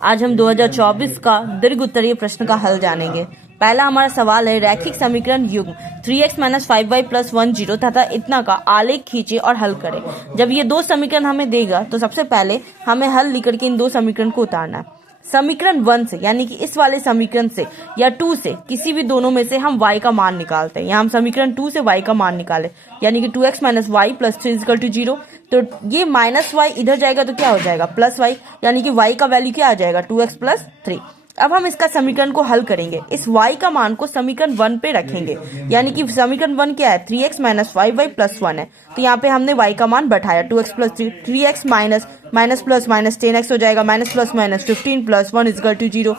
आज हम 2024 का दीर्घ उत्तरीय प्रश्न का हल जानेंगे। पहला हमारा सवाल है, रैखिक समीकरण युग्म 3x - 5y + 1 0 तथा इतना का आलेख खींचे और हल करें। जब ये दो समीकरण हमें देगा तो सबसे पहले हमें हल लिख करके इन दो समीकरण को उतारना है। समीकरण 1 से यानी कि इस वाले समीकरण से या 2 से किसी भी दोनों में से हम y का मान निकालते हैं। यहाँ हम समीकरण 2 से y का मान निकाले यानी कि 2x - y + 3 = 0। तो ये -y इधर जाएगा तो क्या हो जाएगा +y, यानी कि y का वैल्यू क्या आ जाएगा 2x + 3। अब हम इसका समीकरण को हल करेंगे, इस y का मान को समीकरण 1 पे रखेंगे यानी कि समीकरण 1 क्या है 3x - 5y + 1 है। तो यहाँ पे हमने y का मान बैठाया 2x + 3, 3x minus plus -10x हो जाएगा, -+-15 + 1 = 0।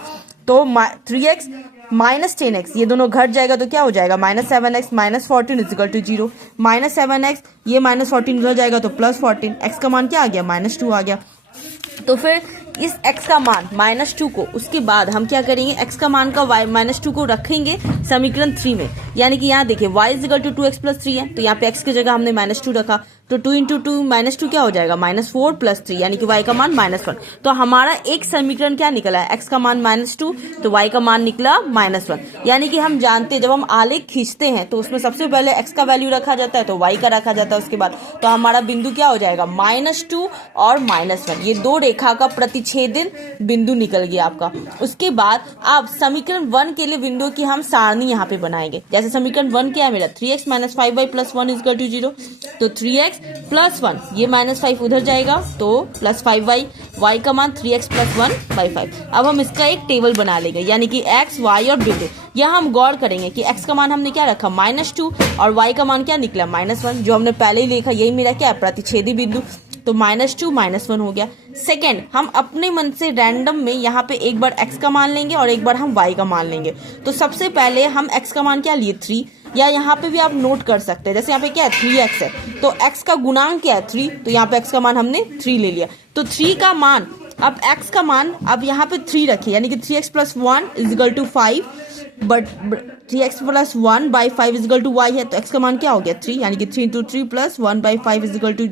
तो 3x - 10x ये दोनों घट जाएगा तो क्या हो जाएगा -7x -14 = 0। -7x ये -14 हो जाएगा तो +14, x का मान क्या आ गया -2 आ गया। तो फिर इस x का मान -2 को उसके बाद हम क्या करेंगे, x का मान का y -2 को रखेंगे समीकरण 3 में, यानी कि यहाँ देखिए y = 2x + 3 है तो यहाँ पे x की जगह हमने -2 रखा तो 2 × 2 -2 क्या हो जाएगा -4 + 3 यानी कि y का मान -1। तो हमारा एक समीकरण क्या निकला है, x का मान -2 तो y का मान निकला -1। यानी कि हम जानते हैं जब हम आलेख खींचते हैं तो उसमें सबसे पहले x का वैल्यू रखा जाता है तो y का रखा जाता है उसके बाद, तो हमारा बिंदु क्या हो जाएगा -2 और -1, ये दो रेखा का प्रतिच्छेदन बिंदु निकल गया आपका। उसके बाद आप समीकरण 1 के लिए बिंदु की हम सारणी यहाँ पे बनाएंगे। जैसे समीकरण 1 क्या है मेरा 3x - 5y + 1 = 0, तो 3x + 1 ये -5 उधर जाएगा तो +5y, y का मान 3x + 1/5। अब हम इसका एक टेबल बना लेंगे यानी कि x, y और बिंदु। यहाँ हम गौर करेंगे कि x का मान हमने क्या रखा -2 और y का मान क्या निकला -1, जो हमने पहले ही लिखा यही मेरा क्या है प्रतिच्छेदी बिंदु, तो -2 -1 हो गया। सेकंड, हम अपने मन से रैंडम में यहाँ पे एक बार x का मान लेंगे और एक बार हम y का मान लेंगे। तो सबसे पहले हम x का मान क्या लिए 3, या यहाँ पे भी आप नोट कर सकते हैं जैसे यहाँ पे क्या है 3x है तो x का गुणांक क्या है 3, तो यहाँ पे x का मान हमने 3 ले लिया। तो 3 का मान, अब x का मान अब यहाँ पे 3 रखिए यानी कि 3x + 1 = 5, बट 3x + 1/5 = y है तो x का मान क्या हो गया 3, यानी कि 3 × 3 + 1/5 =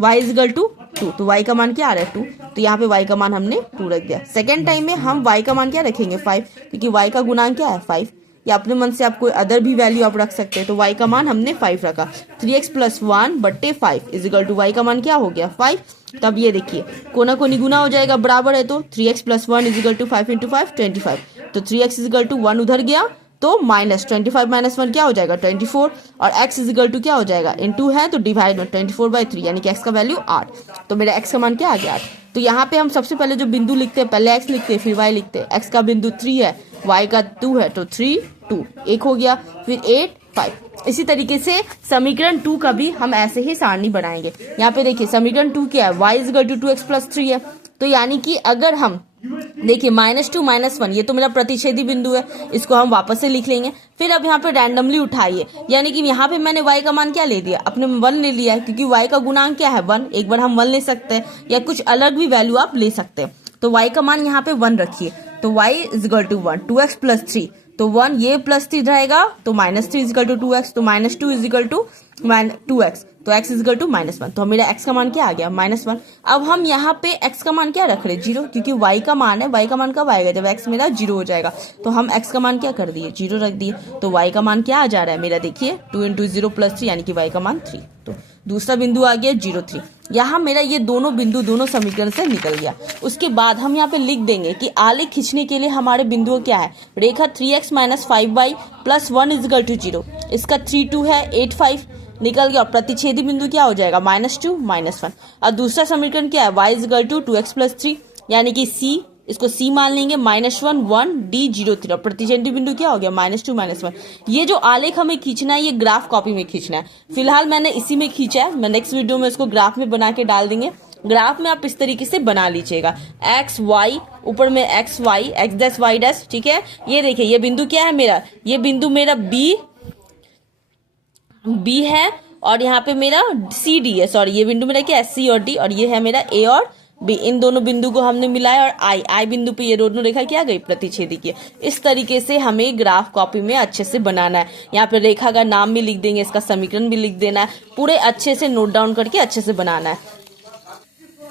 y = 2, तो y का मान क्या आ रहा है 2, तो यहाँ पे y का मान हमने 2 रख दिया। सेकेंड टाइम में हम y का मान क्या रखेंगे 5, क्योंकि y का गुणांक क्या है 5, या अपने मन से आप कोई अदर भी वैल्यू आप रख सकते हैं। तो y का मान हमने 5 रखा, 3x + 1/5 = y का मान क्या हो गया 5। तब ये देखिए कोना कोनी गुना हो जाएगा बराबर है, तो 3x + 1 = 5 × 5 25, तो 3x = 1 उधर गया तो -25 - 1 क्या हो जाएगा 24, और x = क्या हो जाएगा इनटू है तो डिवाइड में 24/3 यानी कि x का वैल्यू 8। तो मेरा x का मान क्या आ गया 8। तो यहाँ पे हम सबसे पहले जो बिंदु लिखते हैं पहले x लिखते हैं फिर y लिखते हैं। x का बिंदु 3 है, y का 2 है तो 3 2 1 हो गया, फिर 8 5। इसी तरीके से समीकरण 2 का भी हम ऐसे ही सारणी बनाएंगे। यहाँ पे देखिए समीकरण 2 क्या है y = 2x + 3 है, तो यानी कि अगर हम देखिए -2 -1 ये तो मेरा प्रतिच्छेदी बिंदु है, इसको हम वापस से लिख लेंगे। फिर अब यहाँ पे रैंडमली उठाइए, यानी कि यहाँ पे मैंने y का मान क्या ले दिया अपने 1 ले लिया है, क्योंकि y का गुणांक क्या है 1, एक बार हम 1 ले सकते हैं या कुछ अलग भी वैल्यू आप ले सकते हैं। तो y का मान यहाँ पे 1 रखिए, तो y = 1, 2x + 3 तो 1 ये +3 रहेगा तो -3 = 2x, तो -2 = 2x, तो x = -1, तो मेरा x का मान क्या आ गया -1। अब हम यहाँ पे x का मान क्या रख रहे 0, क्योंकि y का मान है, y का मान कब आएगा जब x मेरा 0 हो जाएगा, तो हम x का मान क्या कर दिए 0 रख दिए। तो y का मान क्या आ जा रहा है मेरा देखिए 2 × 0 + 3 यानी कि y का मान 3, तो दूसरा बिंदु आ गया 0 3। यहाँ मेरा ये दोनों बिंदु दोनों समीकरण से निकल गया। उसके बाद हम यहाँ पे लिख देंगे कि आलेख खींचने के लिए हमारे बिंदुओं क्या है, रेखा 3x - 5y + 1 = 0, इसका 3 2 है 8 5 निकल गया, और प्रतिच्छेदी बिंदु क्या हो जाएगा -2 -1। और दूसरा समीकरण क्या है y = 2x + 3 यानी कि c, इसको c मान लेंगे -1 1 d 0 3, और प्रतिच्छेदी बिंदु क्या हो गया -2 -1। ये जो आलेख हमें खींचना है ये ग्राफ कॉपी में खींचना है, फिलहाल मैंने इसी में खींचा है, मैं नेक्स्ट वीडियो में इसको ग्राफ में बना के डाल देंगे। ग्राफ में आप इस तरीके से बना लीजिएगा x y, ऊपर में x y x' y', ठीक है। ये देखिए ये बिंदु क्या है मेरा, ये बिंदु मेरा B है, और यहाँ पे मेरा C D है, सॉरी ये बिंदु मेरा क्या है C और D, और ये है मेरा A और B। इन दोनों बिंदु को हमने मिलाया और I बिंदु पे ये दोनों रेखा क्या गई प्रतिच्छेदी की। इस तरीके से हमें ग्राफ कॉपी में अच्छे से बनाना है। यहाँ पे रेखा का नाम भी लिख देंगे, इसका समीकरण भी लिख देना है, पूरे अच्छे से नोट डाउन करके अच्छे से बनाना है।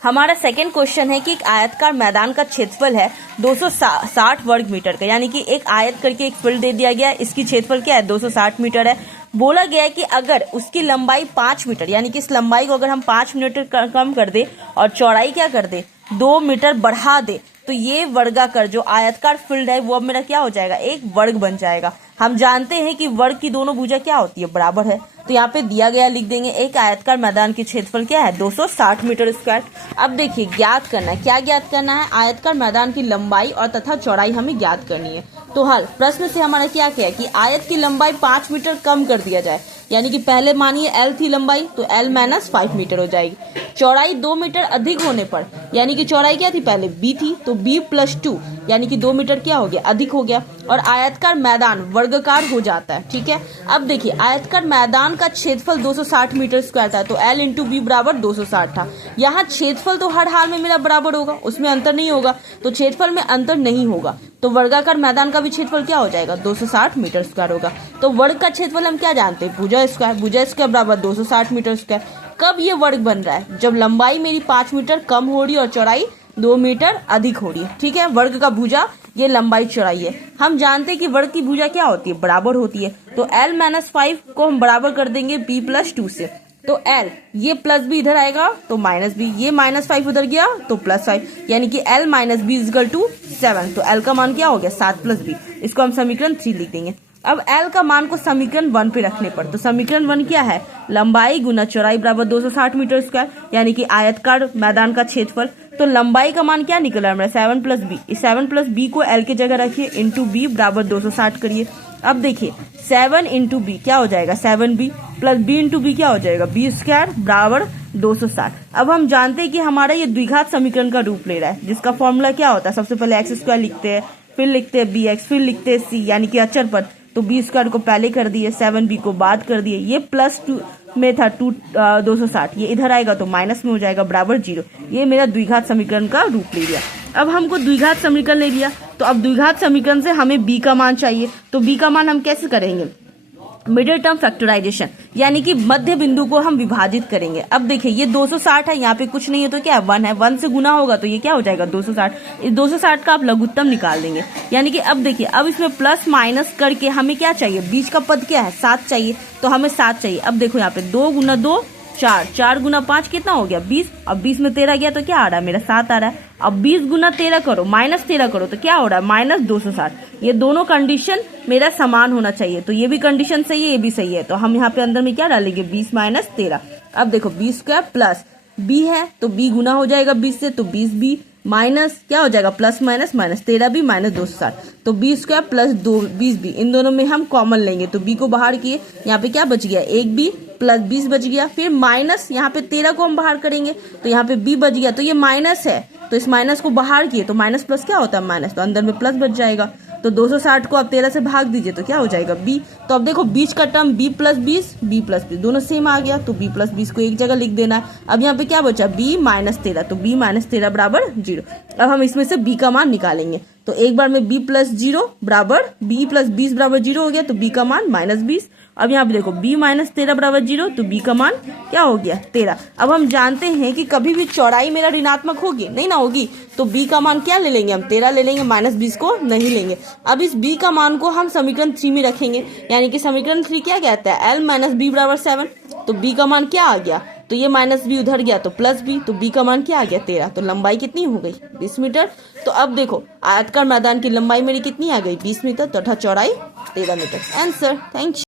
हमारा सेकंड क्वेश्चन है कि एक आयतकार मैदान का क्षेत्रफल है 260 वर्ग मीटर का, यानी कि एक आयत करके एक फील्ड दे दिया गया है, इसकी क्षेत्रफल क्या है 260 मीटर है। बोला गया है कि अगर उसकी लंबाई 5 मीटर, यानी कि इस लंबाई को अगर हम 5 मीटर कम कर दे और चौड़ाई क्या कर दे 2 मीटर बढ़ा दे, तो ये वर्गाकार जो आयतकार फील्ड है वो अब मेरा क्या हो जाएगा, एक वर्ग बन जाएगा। हम जानते हैं कि वर्ग की दोनों भुजा क्या होती है, बराबर है। तो यहाँ पे दिया गया लिख देंगे एक आयतकार मैदान की क्षेत्रफल क्या है 260 मीटर स्क्वायर। अब देखिए ज्ञात करना है, क्या ज्ञात करना है, आयतकार मैदान की लंबाई और तथा चौड़ाई हमें ज्ञात करनी है। तो हल प्रश्न से हमारा क्या है कि आयत की लंबाई 5 मीटर कम कर दिया जाए, यानी कि पहले मानिए L थी लंबाई तो L माइनस 5 मीटर हो जाएगी। चौड़ाई 2 मीटर अधिक होने पर, यानी कि चौड़ाई क्या थी पहले B थी तो B प्लस 2 यानी कि 2 मीटर क्या हो गया अधिक हो गया, और आयतकार मैदान वर्गाकार हो जाता है। ठीक है, अब देखिए आयतकार मैदान का क्षेत्रफल 260 मीटर स्क्वायर था तो L इंटू बी बराबर 260 था। यहाँ क्षेत्रफल तो हर हाल में मेरा बराबर होगा, उसमें अंतर नहीं होगा, तो क्षेत्रफल में अंतर नहीं होगा तो वर्गाकार मैदान का भी क्षेत्रफल क्या हो जाएगा 260 मीटर स्क्वायर होगा। तो वर्ग का क्षेत्रफल हम क्या जानते हैं, भुजा स्क्वायर बराबर 260 मीटर स्क्वायर। कब ये वर्ग बन रहा है, जब लंबाई मेरी 5 मीटर कम हो रही है और चौड़ाई 2 मीटर अधिक हो रही है। ठीक है, वर्ग का भुजा ये लंबाई चौड़ाई है। हम जानते हैं कि वर्ग की भुजा क्या होती है, बराबर होती है। तो L माइनस 5 को हम बराबर कर देंगे B प्लस 2 से, तो L ये प्लस B इधर आएगा तो माइनस B, ये माइनस 5 उधर गया तो प्लस 5, यानी कि L minus B equal to 7। तो L का मान क्या हो गया 7 प्लस B, इसको हम समीकरण 3 लिख देंगे। अब L का मान को समीकरण 1 पे रखने पर, तो समीकरण 1 क्या है, लंबाई गुना चौड़ाई बराबर 260 मीटर स्क्वायर, यानी कि आयतकार मैदान का क्षेत्रफल। तो लंबाई का मान क्या निकल रहा है हमारा 7 प्लस B, इस 7 प्लस B को L की जगह रखिए इंटू B बराबर 260 करिए। अब देखिए 7 इंटू B क्या हो जाएगा 7B plus B into B क्या हो जाएगा B स्क्वायर बराबर 260। अब हम जानते हैं कि हमारा ये द्विघात समीकरण का रूप ले रहा है, जिसका फॉर्मूला क्या होता है, सबसे पहले x स्क्वायर लिखते हैं, फिर लिखते हैं bx, फिर लिखते हैं c यानी कि अचर पद। तो B स्क्वायर को पहले कर दिए, 7B को बाद कर दिए, ये प्लस 2 में था 260, ये इधर आएगा तो माइनस में हो जाएगा बराबर 0। ये मेरा द्विघात समीकरण का रूप ले लिया। अब हमको द्विघात समीकरण ले लिया, तो अब द्विघात समीकरण से हमें B का मान चाहिए। तो B का मान हम कैसे करेंगे, मिडिल टर्म फैक्टराइजेशन, यानी कि मध्य बिंदु को हम विभाजित करेंगे। अब देखिए ये 260 है, यहाँ पे कुछ नहीं है तो क्या 1 है, 1 से गुना होगा तो ये क्या हो जाएगा 260। इस 260 का आप लघुत्तम निकाल देंगे, यानी कि अब देखिए अब इसमें प्लस माइनस करके हमें क्या चाहिए, बीच का पद क्या है 7 चाहिए, तो हमें 7 चाहिए। अब देखो यहाँ पे 2 गुना 2 4, 4 गुना 5 कितना हो गया 20, अब 20 में 13 गया तो क्या आ रहा है मेरा 7 आ रहा है। अब 20 गुना 13 करो माइनस 13 करो तो क्या हो रहा है माइनस 260। ये दोनों कंडीशन मेरा समान होना चाहिए, तो ये भी कंडीशन सही है ये भी सही है, तो हम यहाँ पे अंदर में क्या डालेंगे 20 माइनस 13। अब देखो 20 स्क्वायर प्लस B है तो B गुना हो जाएगा 20 से, तो 20B माइनस क्या हो जाएगा plus minus minus 13B minus 260, तो B स्क्वायर प्लस 20B, इन दोनों में हम कॉमन लेंगे तो B को बाहर किए, यहाँ पे क्या बच गया 1B प्लस 20 बच गया, फिर माइनस यहाँ पे 13 को हम बाहर करेंगे तो यहाँ पे B बच गया, तो ये माइनस है तो इस माइनस को बाहर किए तो माइनस प्लस क्या होता है माइनस, तो अंदर में प्लस बच जाएगा। तो 260 को आप 13 से भाग दीजिए तो क्या हो जाएगा B। तो अब देखो बीच का टर्म B प्लस 20 दोनों सेम आ गया, तो B प्लस 20 को एक जगह लिख देना है। अब यहाँ पे क्या बचा B माइनस 13, तो B माइनस 13 बराबर 0। अब हम इसमें से B का मान निकालेंगे, तो एक बार में B प्लस 0 बराबर B प्लस 20 बराबर 0 हो गया, तो B का मान माइनस 20। अब यहाँ पे देखो B माइनस 13 बराबर 0, तो B का मान क्या हो गया 13। अब हम जानते हैं कि कभी भी चौड़ाई मेरा ऋणात्मक होगी नहीं ना होगी, तो B का मान क्या ले लेंगे हम 13 ले लेंगे, माइनस 20 को नहीं लेंगे। अब इस B का मान को हम समीकरण 3 में रखेंगे, यानी कि समीकरण 3 क्या कहता है L माइनस B बराबर 7, तो B का मान क्या आ गया, तो ये माइनस B उधर गया तो प्लस B, तो B का मान क्या आ गया 13। तो लंबाई कितनी हो गई 20 मीटर। तो अब देखो आयतकार मैदान की लंबाई मेरी कितनी आ गई 20 मीटर तथा चौड़ाई 13 मीटर। आंसर। Thank you.